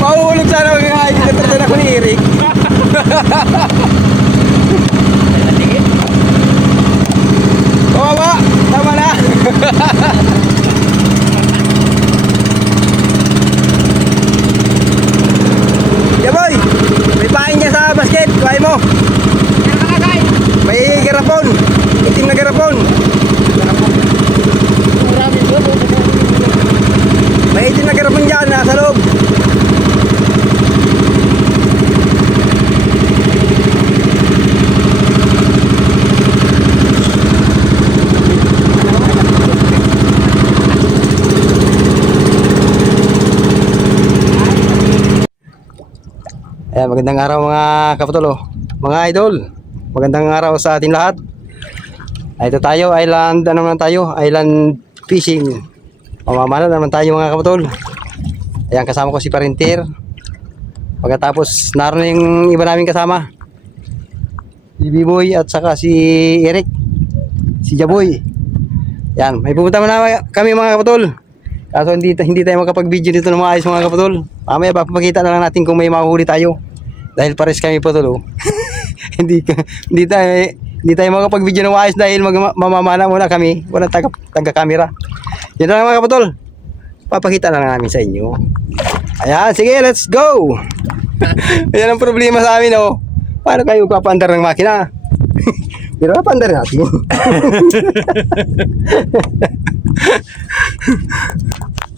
Mahulog sana magkakain. Katratan ako ni Eric. Kawawa. Tama na. Yeah boy. May pain niya sa basket. Kuhain mo. May garapon. Itim na garapon. May itim na garapon dyan. Nasa loob. Ayan, magandang araw mga kapatol, mga idol. Magandang araw sa ating lahat. Ito tayo, island, ano naman tayo? Island fishing. Mamamana naman tayo mga kapatol. Ayan, kasama ko si Parintir. Pagkatapos, naroon yung iba namin kasama. Si B-Boy at saka si Eric. Si Jaboy. Ayan, may pupunta na kami mga kapatol. Kaso hindi tayo makapag-video dito na maayos mga kapatol. Mamaya papakita na lang natin kung may mahuhuli tayo. Dahil pares kami patol. hindi tayo makapag-video na maayos dahil mamamana muna kami. Walang taga-camera. Yan na lang mga kapatol. Papakita na lang namin sa inyo. Ayan, sige, let's go. Yan ang problema sa amin, oh. Paano kayo papandar ng makina? Pero papandar natin.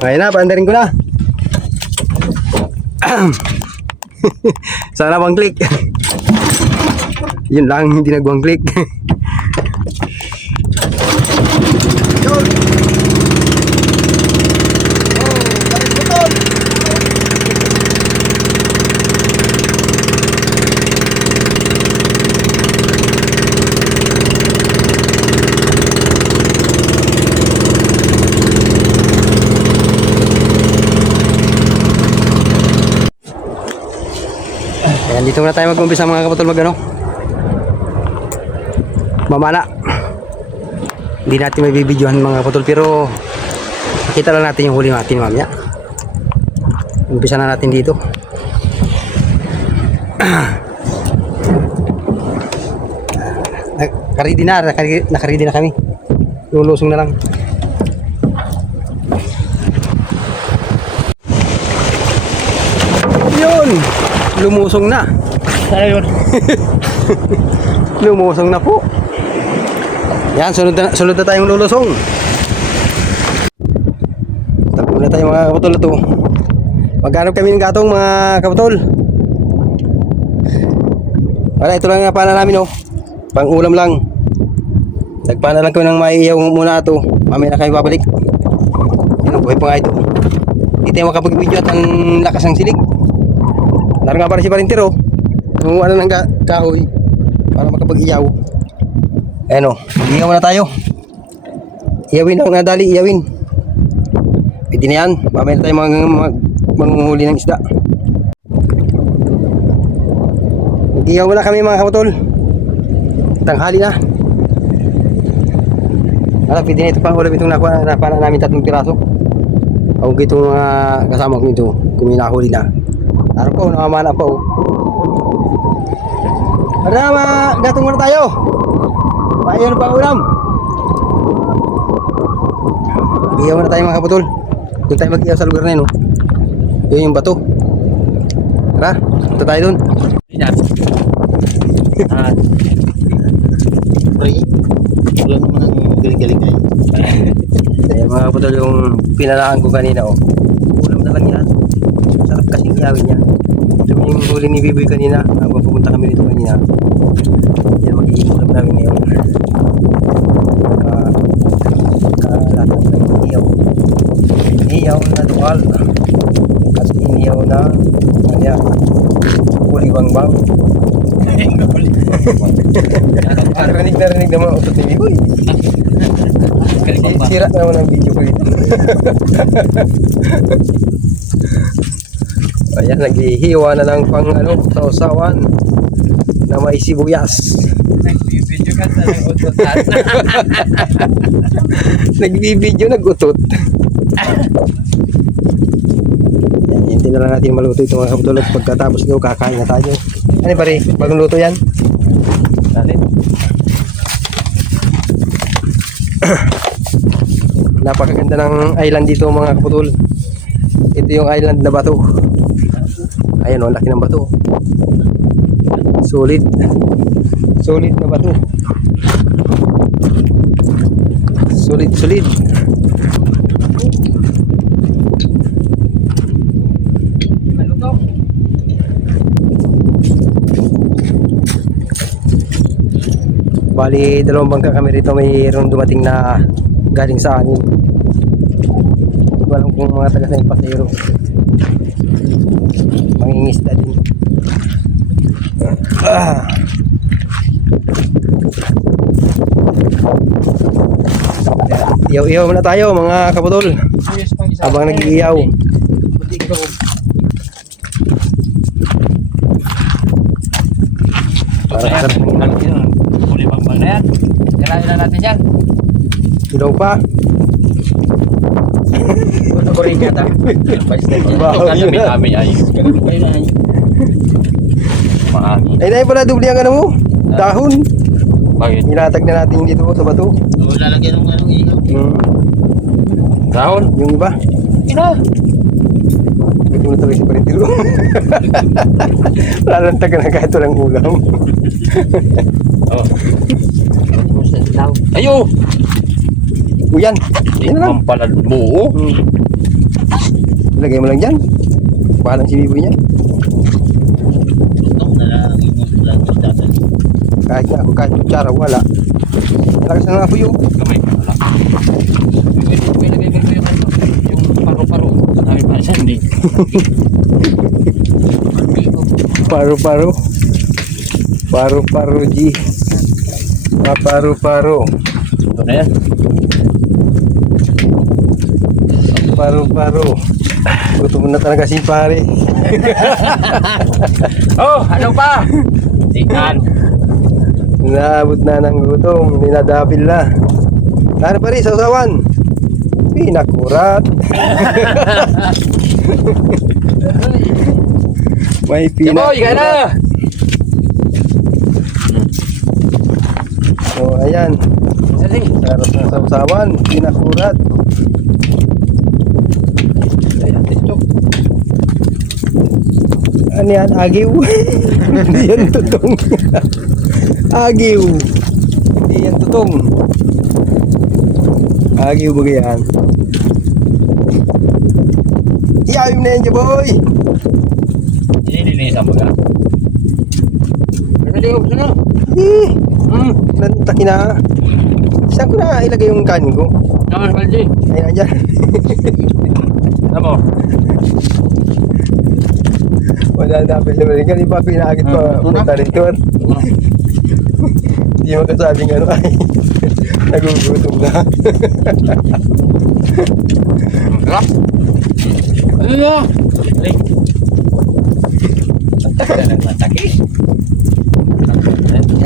Ayan na, pandarin ko na. Sana bang click. Yun lang, hindi nagwang click. Ayan, dito muna tayo mag-umpisa mga kapatol mamana. Hindi natin may bibidyohan mga kapatol, pero nakita lang natin yung huli natin mamaya. Umpisa na natin dito. Nakaredy na kami. Lulusong na lang. Yun! Lumusong na. Sana yun. Lumusong na po. Yan, sunod na tayong lulusong. Tapo na tayo mga kapatol ito. Maghanap kami ng gatong mga kapatol. Wala, ito lang nga pana namin, oh. Pang ulam lang. Nagpana lang kami ng maiiyaw muna ito. Mamaya na kami babalik. Yan, buhay pa nga ito. Hindi tayo makapag-video at ang lakas ng silig. Naroon nga para si Parintir, oh. Nanguha na ng kahoy para makapag-iyaw. Ayan, oh. Mag-iyaw na tayo. Iyawin ang nadali, iyawin. Pwede na yan. Mamaya na tayo manghuli ng isda. Mag-iyaw na kami mga kapatol. Tanghali na. Pwede na ito pang ulam itong napana namin 3 piraso. Huwag itong mga kasama ko ito kung may nahuli na. Araw po, namamana po. Para gatong muna tayo. Paano pa ulam? Iyaw na tayo mga kapatol. Doon tayo mag-iyaw sa lugar na yun, oh. Yun yung bato. Tara, punta tayo doon. Wala naman ang galing-galing kayo. Ayan mga kapatol, yung pinalaan ko kanina, oh. Ulam na lang yan. Sarap kasing iyawin niya. Ito yung huli ni Biboy kanina. Habang pumunta kami dito kanina. Yan, mag-iulam namin ngayon. Lahat ng iyaw. Iyaw na dual. Kasi iniyaw na kanya. Huli bang-bang. Narinig naman ang utot ni Biboy. Sira naman ang video ko ito. Ayan, naghihiwa na ng pang sausawan na may sibuyas. Nagbibidyo ka sa nag-utotan. Nagbibidyo, nag-utot. na lang natin maluto ito mga kaputol at pagkatapos ito kakain na tayo. Ano pare, bagong luto yan? Dali. Napakaganda ng island dito mga kaputol. Ito yung island na bato. Ayan o, laki ng bato. Solid. Solid na bato. Solid, solid. Bali, dalawang bangka kami rito. Mayroong dumating na galing sa anin. Hindi ko alam kung mga taga sa pasero. Mangingisda din. Iyaw-iyaw muna tayo mga kaputol. Habang nag-iiyaw. Para sa sarap ng ilang. Huli bang bang na yan? Kailangan na natin yan. Ilaw pa. Ano ko rin yata? Bahaw yun na. Kami ay. Maangin. Ay, dahil pala dubli ang ano mo. Dahon. Bakit? Nilatag na natin dito sa bato. Lalagyan ng anong ilaw. Dahon? Yung iba. Ina. Ito na talaga si Paritilo. Lalantag ka na kahit walang ulam. Oh. Ayo! Uyan. Yan na lang. Mampalad mo. Lagay mo lang dyan. Pahalang si Biboy niya. Kahit na ako, kahit kutsara, wala. Malakas na nga po yung Kamay ko wala. May nabibig ko yung paro-paro. Sabi pa siya, hindi. paro-paro. Paro-paro, G. Paro-paro. Ito na yan. Paro-paro. Gutom na talaga si pare. Oh, ano pa? Ikan. Naabot na ng gutom. Ninadabil na. Ano pa rin, sausawan? Pinakurat. May Boy, ka na! So, ayan. Sali. Sarap ng sausawan. Pinakurat. Ayan, TikTok. Ano yan? Agiw? Hindi yan tutong. Agiw. Hindi yan tutong. Agiw ba yan? Iyawin na yan dyan, boy! Inilinisan mo na. Naliog na. Eh! Nantakin na. Saan ko na ilagay yung kanin ko? Naman, Valdi. Ayun na dyan. Ano mo? Wala na naman. Ganun pa pinakagit pa. Punta rito. Hindi mo kasabing ano ay. Nagugutom na. Sarap. Ano na? Ay. Matak na ng mataki.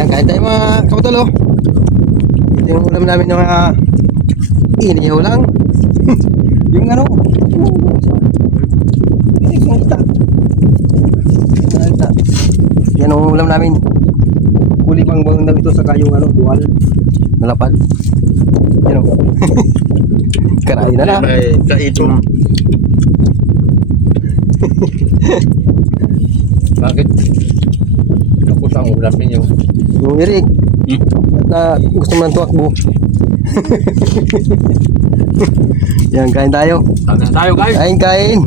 Yan, kain tayo mga kapatalo. Ito yung ulam namin ng mga iniyaw lang. Yung ano. Yung ita. Yan ang ulam namin. Kulibang bang daw ito saka yung ano, dual. Nalapad. Yan o. Karain na lang. Kaito. Bakit? Tapos ang ulam ninyo. Yung Eric. At na gusto mo ng tuwakbo. Yan, kain tayo. Hanggang tayo guys. Kain, kain.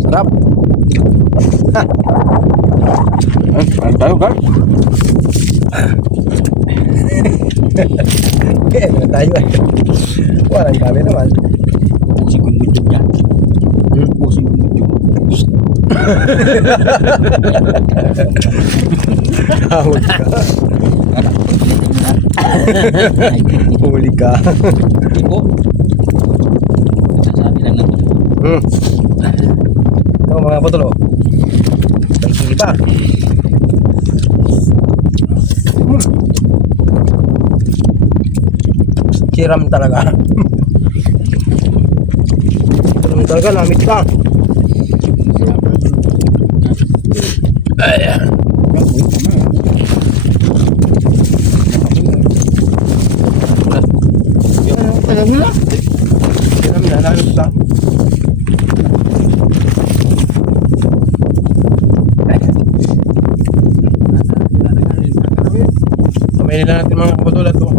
Sarap. Hanggang tayo guys. Kaya tayo. Walang kami naman. Pusing kong mudyog yan. Pusing kong mudyog. Hawag ka. Huli ka. Iko. Sasabi lang ako. Ito mga botolo. Tangkili pa. Siram talaga. talaga, namit ka. Tagal mo na. Alam na, namit ka. Pamainin na natin mga kapatol at ito.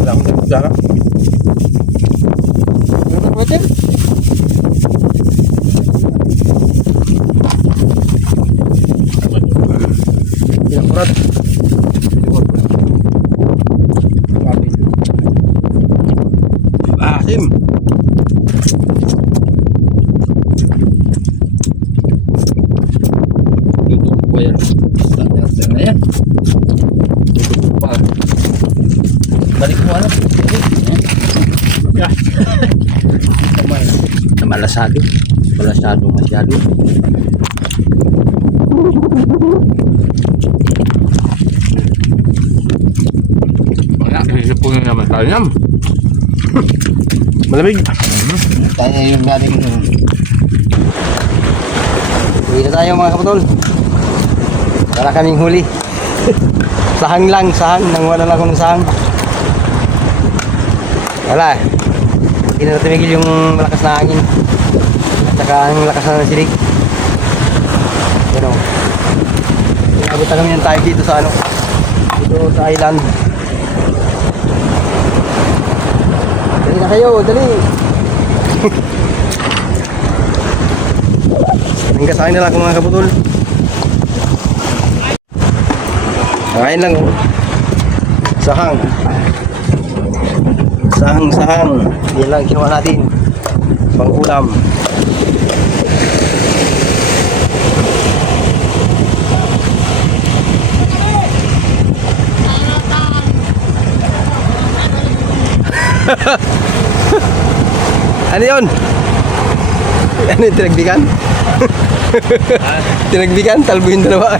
Wala akong nagpagkaka. Ano ba ito? Pinakurat. Asim. Tutup pa yan. Standard na yan. Tutup pa. Balik mo alam. Malasado. Malasado masyado. Wala. Isipunin naman tayo yan. Malamig. Tayo yung galing Uwi na tayo mga kapatol. Wala kaming huli. Sahang lang, sahang. Nang wala lang akong sahang. Wala. Hindi na tumigil yung malakas na hangin. At saka ang lakas na ng silig. Yan o. Inabot na kami ng tayo dito sa ano. Dito sa island. Dali na kayo, dali. Hanggang sa akin na lang mga kaputol. Kain lang oh. Sahang. Sahang. Yan lang kinuha natin. Pang ulam. Ano yun? Ano yung tinagbigan? Tinagbigan, talbo yung dalawa.